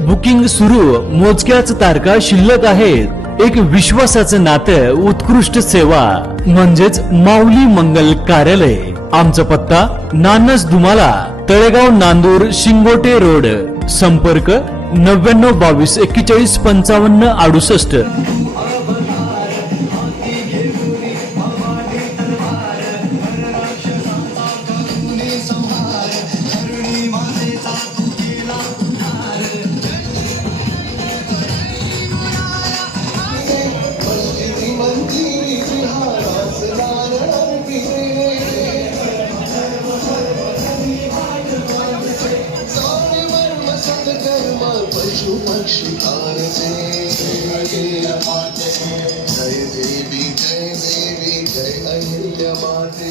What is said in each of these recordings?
Booking सुरू. मोजक्याच तारखा शिल्लक आहेत. एक विश्वासाचं नातं उत्कृष्ट सेवा. म्हणजेच माऊली मंगल कार्यालय. आमचा पत्ता नानस दुमाला तळेगाव नांदूर शिंगोटे रोड. संपर्क नव्याण्णव बावीस एक्केचाळीस पंचावन्न अडुसष्ट. పశుపక్షి జయ దేవి జయ దేవి జయ అహిల్య మాతే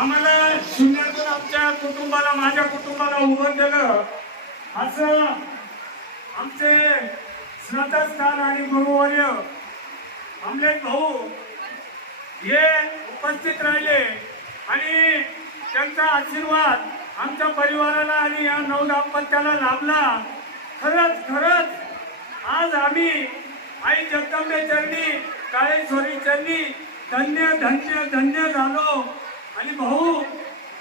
आम्हाला शून्यातून आमच्या कुटुंबाला माझ्या कुटुंबाला उघडलेलं असं आमचे श्रद्धास्थान आणि गुरुवर्य आमले भाऊ हे उपस्थित राहिले आणि त्यांचा आशीर्वाद आमच्या परिवाराला आणि या नऊ दाम्पत्याला लाभला. खरंच खरंच आज आम्ही आई जगदंबे चरणी काळेश्वरी चरणी धन्य धन्य धन्य झालो. आणि भाऊ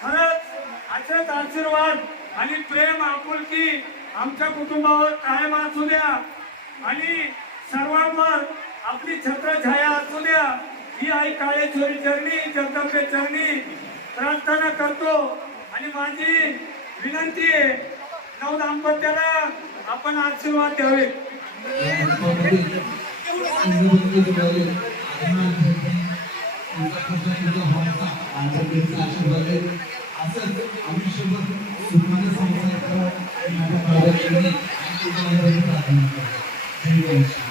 खरंच असेच आशीर्वाद आणि प्रेम आपुलकी आमच्या कुटुंबावर कायम असू द्या. आणि सर्वांवर आपली छत्रछाया असू द्या. ही आई काळेश्वरी चरणी जगदंबे चरणी प्रार्थना करतो. आणि माझी विनंती आहे नऊ दाम्पत्याला आपण आशीर्वाद द्यावे असंच आयुष्यभर सुखाने संसार करा माझ्या प्रार्थना धन्यवाद.